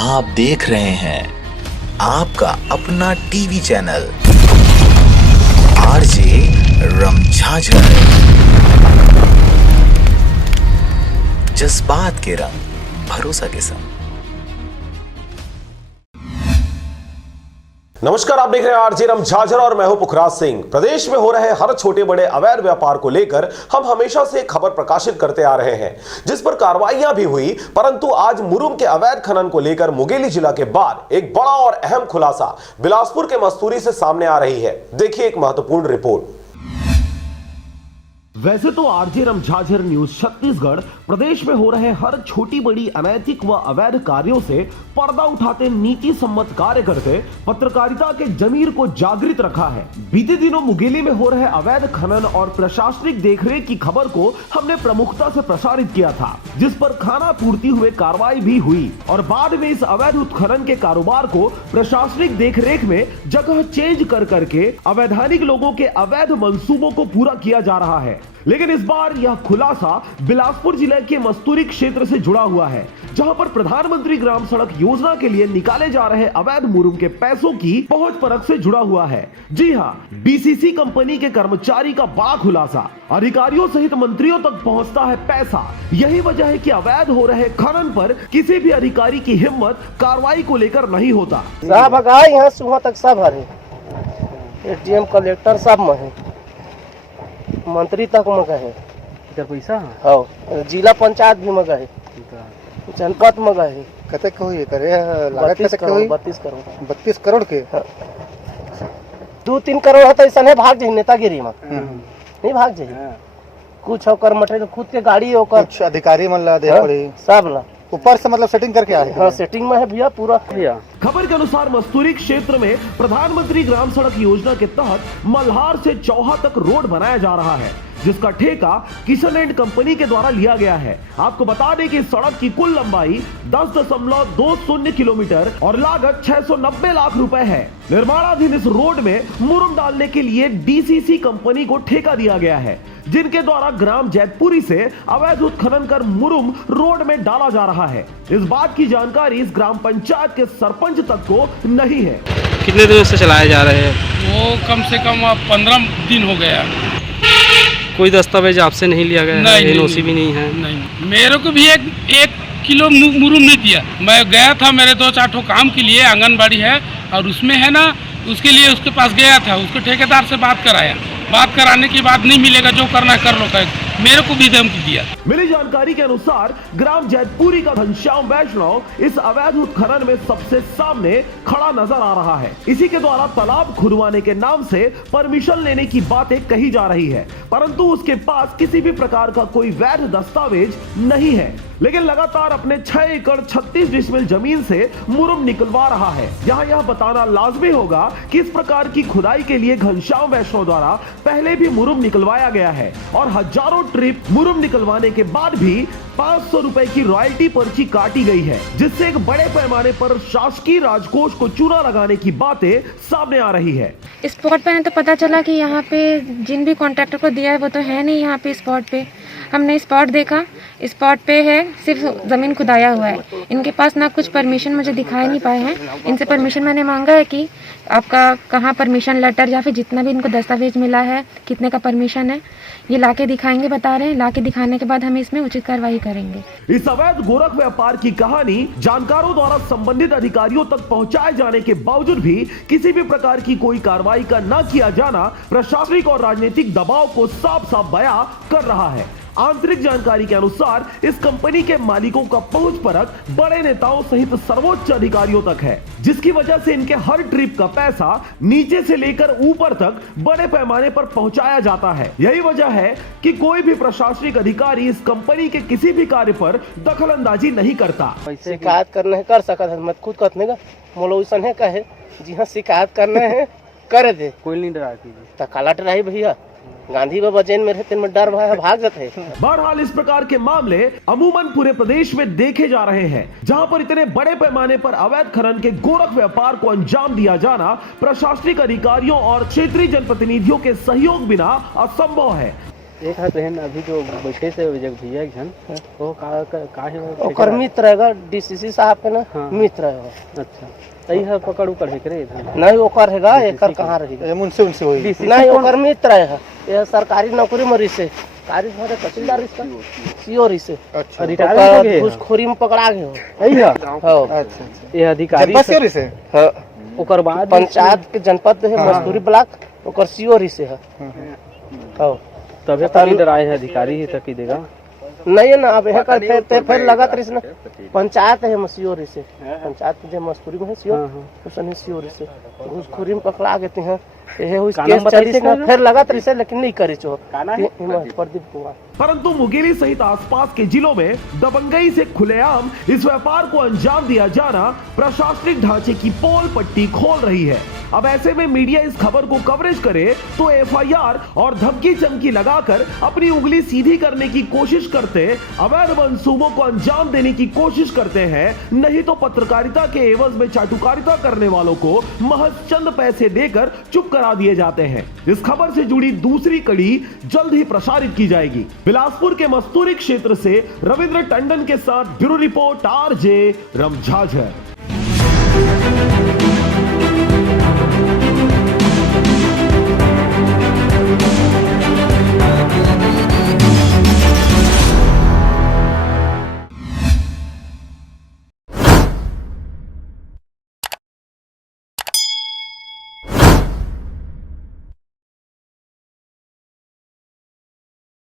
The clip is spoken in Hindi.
आप देख रहे हैं आपका अपना टीवी चैनल आरजे रमझाझर, जज्बात के रंग भरोसा के संग। नमस्कार, आप देख रहे हैं आरजे रमझाझर और मैं हूं पुखराज सिंह। प्रदेश में हो रहे हर छोटे बड़े अवैध व्यापार को लेकर हम हमेशा से एक खबर प्रकाशित करते आ रहे हैं, जिस पर कार्रवाइयां भी हुई। परंतु आज मुरुम के अवैध खनन को लेकर मुंगेली जिला के बाद एक बड़ा और अहम खुलासा बिलासपुर के मस्तूरी से सामने आ रही है। देखिए एक महत्वपूर्ण रिपोर्ट। वैसे तो आरजे रमझाझर न्यूज छत्तीसगढ़ प्रदेश में हो रहे हर छोटी बड़ी अनैतिक व अवैध कार्यों से पर्दा उठाते नीति सम्मत कार्य करते पत्रकारिता के जमीर को जागृत रखा है। बीते दिनों मुंगेली में हो रहे अवैध खनन और प्रशासनिक देखरेख की खबर को हमने प्रमुखता से प्रसारित किया था, जिस पर खाना पूर्ति हुए कार्रवाई भी हुई और बाद में इस अवैध उत्खनन के कारोबार को प्रशासनिक देखरेख में जगह चेंज कर करके अवैधानिक लोगों के अवैध मंसूबों को पूरा किया जा रहा है। लेकिन इस बार यह खुलासा बिलासपुर जिले के मस्तूरी क्षेत्र से जुड़ा हुआ है, जहां पर प्रधानमंत्री ग्राम सड़क योजना के लिए निकाले जा रहे अवैध मुरुम के पैसों की पहुंच परख से जुड़ा हुआ है। जी हां, बीसीसी कंपनी के कर्मचारी का बड़ा खुलासा। अधिकारियों सहित मंत्रियों तक पहुंचता है पैसा। यही वजह है कि अवैध हो रहे खनन पर किसी भी अधिकारी की हिम्मत कार्रवाई को लेकर नहीं होता। सब यहाँ सुबह तक सब हरे, एटीएम कलेक्टर सब में है, मंत्री तक मगा है, इधर पैसा हाँ, जिला पंचायत भी मगा है, जनपद मगा है। कते को ये करे लागत कते को 32 करोड़ के 2-3 करोड़ है तो ऐसा नहीं भाग जाए नेतागिरी में, नहीं भाग जाए। कुछ होकर मटेरियल खुद के गाड़ी होकर कुछ अधिकारी मन ला दे पड़ी सब ला ऊपर से मतलब सेटिंग करके आए। हाँ, सेटिंग में है भैया पूरा भैया। खबर के अनुसार मस्तूरी क्षेत्र में प्रधानमंत्री ग्राम सड़क योजना के तहत मल्हार से चौहा तक रोड बनाया जा रहा है, जिसका ठेका किशन एंड कंपनी के द्वारा लिया गया है। आपको बता दें कि इस सड़क की कुल लंबाई 10.20 किलोमीटर और लागत 690 लाख रुपए है। निर्माणाधीन इस रोड में मुरुम डालने के लिए डीसीसी कंपनी को ठेका दिया गया है, जिनके द्वारा ग्राम जैतपुरी से अवैध उत्खनन कर मुरुम रोड में डाला जा रहा है। इस बात की जानकारी इस ग्राम पंचायत के सरपंच तक को नहीं है। कितने दिनों से चलाए जा रहे हैं? वो कम से कम 15 दिन हो गया। कोई दस्तावेज आपसे नहीं लिया गया? नहीं, एनओसी भी नहीं है? नहीं, मेरे को भी एक किलो मुरुम नहीं दिया। मैं गया था मेरे 2-4 काम के लिए, आंगनबाड़ी है और उसमें है ना, उसके लिए उसके पास गया था, उसके ठेकेदार से बात कराया। बात कराने के बाद नहीं मिलेगा, जो करना कर लो, मेरे को भी धमकी दिया। मिली जानकारी के अनुसार ग्राम जैतपुरी का घनश्याम वैष्णव इस अवैध उत्खनन में सबसे सामने खड़ा नजर आ रहा है। इसी के द्वारा तालाब खुदवाने के नाम से परमिशन लेने की बातें कही जा रही है, परंतु उसके पास किसी भी प्रकार का कोई वैध दस्तावेज नहीं है। लेकिन लगातार अपने 6 एकड़ 36 डिसमिल जमीन से मुरुम निकलवा रहा है। यहाँ यह बताना लाजमी होगा कि इस प्रकार की खुदाई के लिए घनश्याम वैष्णव द्वारा पहले भी मुरुम निकलवाया गया है और हजारों ट्रिप मुरुम निकलवाने के बाद भी 500 रुपए की रॉयल्टी पर्ची काटी गई है, जिससे एक बड़े पैमाने पर शासकीय राजकोष को चूना लगाने की बातें सामने आ रही है। स्पॉट पे तो पता चला कि यहाँ पे जिन भी कॉन्ट्रैक्टर को दिया है वो तो है नहीं यहाँ पे स्पॉट पे। हमने स्पॉट देखा, स्पॉट पे है सिर्फ ज़मीन खुदाया हुआ है। इनके पास ना कुछ परमिशन मुझे दिखाई नहीं पाए हैं। इनसे परमिशन मैंने मांगा है कि आपका कहाँ परमिशन लेटर या फिर जितना भी इनको दस्तावेज मिला है, कितने का परमिशन है, ये लाके दिखाएंगे, बता रहे हैं। लाके दिखाने के बाद हम इसमें उचित कार्रवाई करेंगे। इस अवैध गोरख व्यापार की कहानी जानकारों द्वारा संबंधित अधिकारियों तक पहुंचाए जाने के बावजूद भी किसी भी प्रकार की कोई कार्रवाई का न किया जाना प्रशासनिक और राजनीतिक दबाव को साफ साफ बयां कर रहा है। आंतरिक जानकारी के अनुसार इस कंपनी के मालिकों का पहुंच परख बड़े नेताओं सहित सर्वोच्च अधिकारियों तक है, जिसकी वजह से इनके हर ट्रिप का पैसा नीचे से लेकर ऊपर तक बड़े पैमाने पर पहुंचाया जाता है। यही वजह है कि कोई भी प्रशासनिक अधिकारी इस कंपनी के किसी भी कार्य पर दखल अंदाजी नहीं करता। शिकायत करने कर सकता है, मत खुद कहने का मोलोसन है कहे जी हाँ शिकायत करना है कर दे, कोई नहीं डरा तो काला डराई भैया। गांधी बाबा जेल में रहते में डर भाग जाते हैं। बहरहाल इस प्रकार के मामले अमूमन पूरे प्रदेश में देखे जा रहे हैं, जहां पर इतने बड़े पैमाने पर अवैध खनन के गोरख व्यापार को अंजाम दिया जाना प्रशासनिक अधिकारियों और क्षेत्रीय जनप्रतिनिधियों के सहयोग बिना असंभव है। एक हाथ बहन अभी जो बैठे से जग भैया एक जन वो का है ओकर मित्र रहेगा डीसीसी साहब के ना हाँ। मित्र रहेगा। अच्छा सही है पकड़ उकड़ है करे नहीं ओकर हैगा एकर कहाँ रहेगा उनसे हुई नहीं ओकर मित्र है ये सरकारी नौकरी में रिसे कारी भरे तहसीलदार इसका सीओ रिसे अच्छा रिटायर हो गए घूसखोरी में पकड़ा गए हो सही है हाँ अच्छा ये अधिकारी जनपद से से हाँ ओकर बाद पंचायत के जनपद है मजदूरी ब्लॉक ओकर सीओ रिसे है हाँ तबे पानी डराए है अधिकारी ही तक ही देगा नहीं है ना अब यह कर फिर लगत रही ना पंचायत है मसीओ रिसे पंचायत के जो मजदूरी में है सीओ उसने सीओ रिसे घूसखोरी में पकड़ा गए हैं यह हुई केस चली ना फिर लगत रही लेकिन नहीं करे चो प्रदीप कुमार। परंतु मुंगेली सहित आसपास के जिलों में दबंगई से खुलेआम इस व्यापार को अंजाम दिया जाना प्रशासनिक ढांचे की पोल पट्टी खोल रही है। अब ऐसे में मीडिया इस खबर को कवरेज करे तो एफआईआर और धमकी चमकी लगाकर अपनी उंगली सीधी करने की कोशिश करते, अवैध मंसूबों को अंजाम देने की कोशिश करते हैं, नहीं तो पत्रकारिता के एवज में चाटुकारिता करने वालों को महज चंद पैसे देकर चुप करा दिए जाते हैं। इस खबर से जुड़ी दूसरी कड़ी जल्द ही प्रसारित की जाएगी। बिलासपुर के मस्तूरी क्षेत्र से रविंद्र टंडन के साथ ब्यूरो रिपोर्ट आरजे रमझाझर।